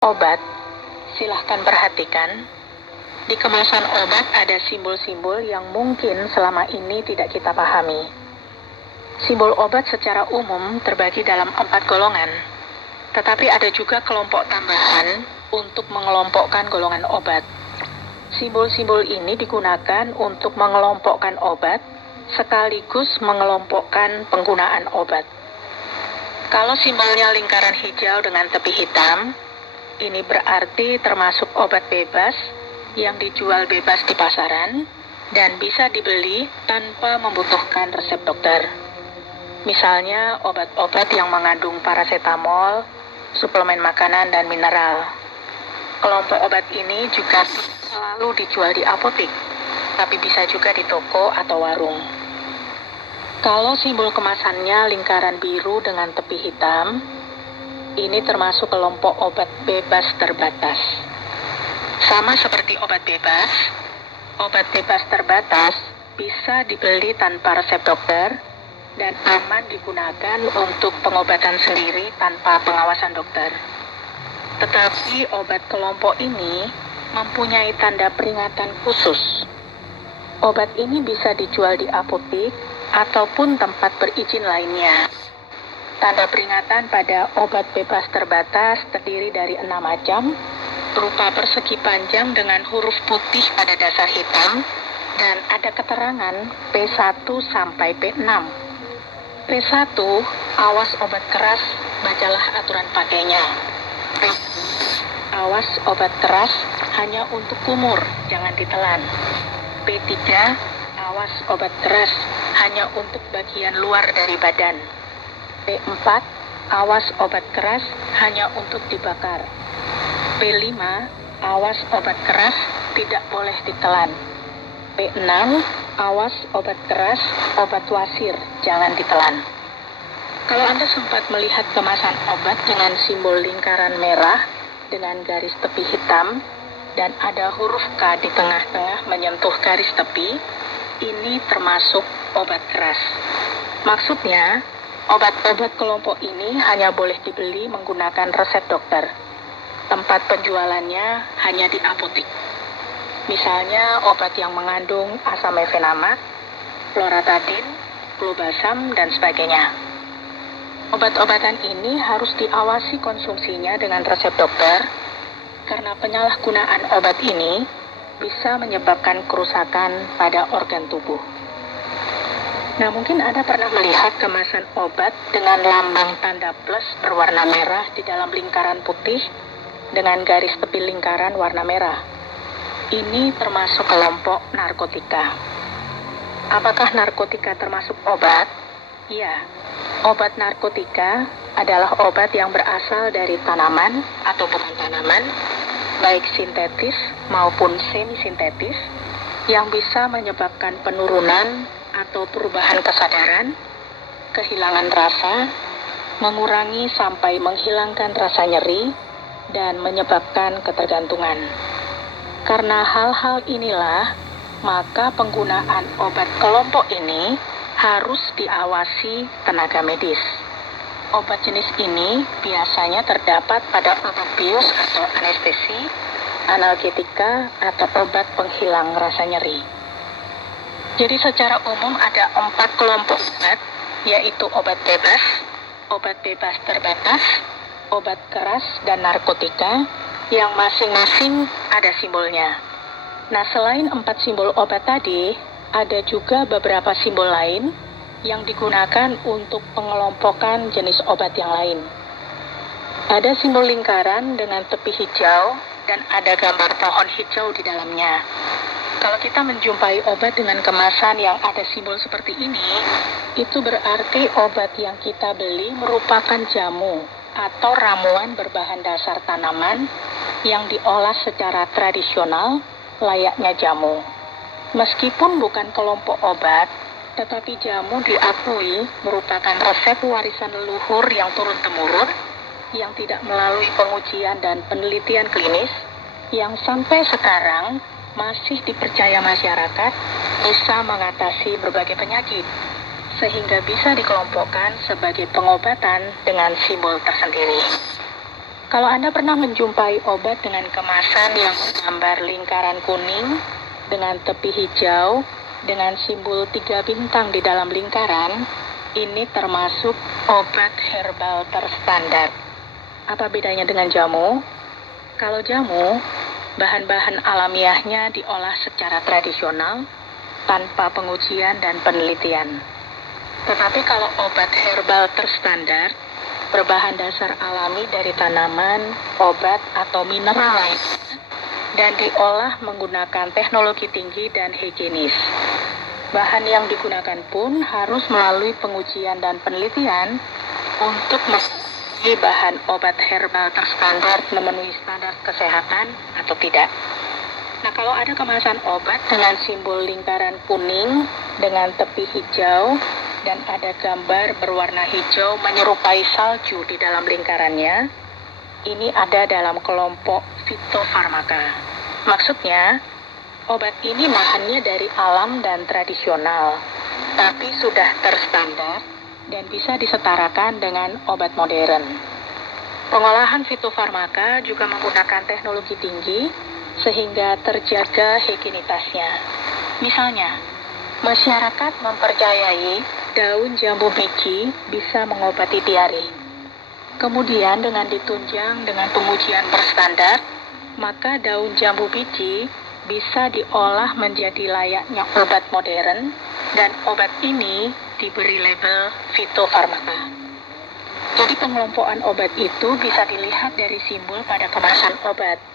Obat, silahkan perhatikan, di kemasan obat ada simbol-simbol yang mungkin selama ini tidak kita pahami. Simbol obat secara umum terbagi dalam 4 golongan, tetapi ada juga kelompok tambahan untuk mengelompokkan golongan obat. Simbol-simbol ini digunakan untuk mengelompokkan obat, sekaligus mengelompokkan penggunaan obat. Kalau simbolnya lingkaran hijau dengan tepi hitam, ini berarti termasuk obat bebas yang dijual bebas di pasaran dan bisa dibeli tanpa membutuhkan resep dokter. Misalnya obat-obat yang mengandung parasetamol, suplemen makanan, dan mineral. Kelompok obat ini juga selalu dijual di apotek, tapi bisa juga di toko atau warung. Kalau simbol kemasannya lingkaran biru dengan tepi hitam, ini termasuk kelompok obat bebas terbatas. Sama seperti obat bebas terbatas bisa dibeli tanpa resep dokter dan aman digunakan untuk pengobatan sendiri tanpa pengawasan dokter. Tetapi obat kelompok ini mempunyai tanda peringatan khusus. Obat ini bisa dijual di apotek ataupun tempat berizin lainnya. Tanda peringatan pada obat bebas terbatas terdiri dari 6 macam, berupa persegi panjang dengan huruf putih pada dasar hitam, dan ada keterangan P1 sampai P6. P1, awas obat keras, bacalah aturan pakainya. P2, awas obat keras, hanya untuk kumur, jangan ditelan. P3, awas obat keras, hanya untuk bagian luar dari badan. P4, awas obat keras hanya untuk dibakar. P5, awas obat keras tidak boleh ditelan. P6, awas obat keras, obat wasir, jangan ditelan. Kalau Anda sempat melihat kemasan obat dengan simbol lingkaran merah dengan garis tepi hitam dan ada huruf K di tengah-tengah menyentuh garis tepi, ini termasuk obat keras. Maksudnya, obat-obat kelompok ini hanya boleh dibeli menggunakan resep dokter. Tempat penjualannya hanya di apotek. Misalnya obat yang mengandung asam mefenamat, loratadin, clobazam, dan sebagainya. Obat-obatan ini harus diawasi konsumsinya dengan resep dokter, karena penyalahgunaan obat ini bisa menyebabkan kerusakan pada organ tubuh. Nah, mungkin Anda pernah melihat kemasan obat dengan lambang tanda plus berwarna merah di dalam lingkaran putih dengan garis tepi lingkaran warna merah. Ini termasuk kelompok narkotika. Apakah narkotika termasuk obat? Ya, obat narkotika adalah obat yang berasal dari tanaman atau bukan tanaman, baik sintetis maupun semi-sintetis, yang bisa menyebabkan penurunan atau perubahan kesadaran, kehilangan rasa, mengurangi sampai menghilangkan rasa nyeri, dan menyebabkan ketergantungan. Karena hal-hal inilah, maka penggunaan obat kelompok ini harus diawasi tenaga medis. Obat jenis ini biasanya terdapat pada obat bius atau anestesi, analgetika, atau obat penghilang rasa nyeri. Jadi secara umum ada 4 kelompok obat, yaitu obat bebas terbatas, obat keras, dan narkotika, yang masing-masing ada simbolnya. Nah, selain 4 simbol obat tadi, ada juga beberapa simbol lain yang digunakan untuk pengelompokan jenis obat yang lain. Ada simbol lingkaran dengan tepi hijau dan ada gambar pohon hijau di dalamnya. Kalau kita menjumpai obat dengan kemasan yang ada simbol seperti ini, itu berarti obat yang kita beli merupakan jamu atau ramuan berbahan dasar tanaman yang diolah secara tradisional layaknya jamu. Meskipun bukan kelompok obat, tetapi jamu diakui merupakan resep warisan leluhur yang turun-temurun, yang tidak melalui pengujian dan penelitian klinis, yang sampai sekarang masih dipercaya masyarakat bisa mengatasi berbagai penyakit, sehingga bisa dikelompokkan sebagai pengobatan dengan simbol tersendiri. Kalau Anda pernah menjumpai obat dengan kemasan yang menggambar lingkaran kuning dengan tepi hijau dengan simbol 3 bintang di dalam lingkaran, ini termasuk obat herbal terstandar. Apa bedanya dengan jamu? Kalau jamu, bahan-bahan alamiahnya diolah secara tradisional tanpa pengujian dan penelitian. Tetapi kalau obat herbal terstandar, berbahan dasar alami dari tanaman, obat, atau mineral lain, dan diolah menggunakan teknologi tinggi dan higienis. Bahan yang digunakan pun harus melalui pengujian dan penelitian untuk memastikan bahan obat herbal terstandar memenuhi standar kesehatan atau tidak. Nah, kalau ada kemasan obat dengan simbol lingkaran kuning dengan tepi hijau dan ada gambar berwarna hijau menyerupai salju di dalam lingkarannya, ini ada dalam kelompok fitofarmaka. Maksudnya, obat ini bahannya dari alam dan tradisional, tapi sudah terstandar dan bisa disetarakan dengan obat modern. Pengolahan fitofarmaka juga menggunakan teknologi tinggi sehingga terjaga higienitasnya. Misalnya, masyarakat mempercayai daun jambu biji bisa mengobati diare. Kemudian dengan ditunjang dengan pengujian berstandar, maka daun jambu biji bisa diolah menjadi layaknya obat modern dan obat ini diberi label fitofarmaka. Jadi pengelompokan obat itu bisa dilihat dari simbol pada kemasan obat.